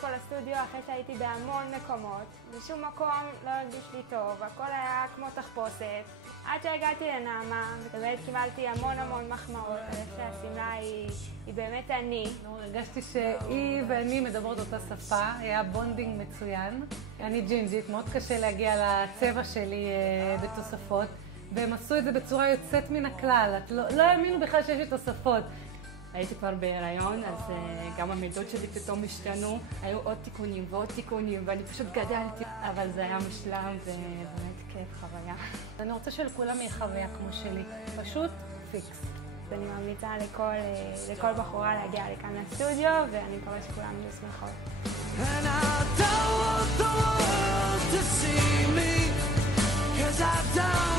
פה לסטודיו אחרי שהייתי בהמון מקומות, בשום מקום לא הרגיש לי טוב, הכל היה כמו תחפושת. עד שהגעתי לנעמה, ובאמת קיבלתי המון מחמאות על איך שהשמלה היא באמת אני. הרגשתי שהיא ואני מדברות אותה שפה, היה בונדינג מצוין. אני ג'ינג'ית, מאוד קשה להגיע לצבע שלי בתוספות, והם עשו את זה בצורה יוצאת מן הכלל. לא האמינו בכלל שיש לי תוספות. הייתי כבר בהיריון, אז גם המידות שלי פתאום השתנו. היו עוד תיקונים ועוד תיקונים, ואני פשוט גדלתי. אבל זה היה מושלם ובאמת כיף, חוויה. אני רוצה שלכולם יהיה חוויה כמו שלי, פשוט פיקס. אני ממליצה לכל בחורה להגיע לכאן לסטודיו, ואני מקווה שכולם יהיו שמחות. And I don't want the world to see me, 'cause I don't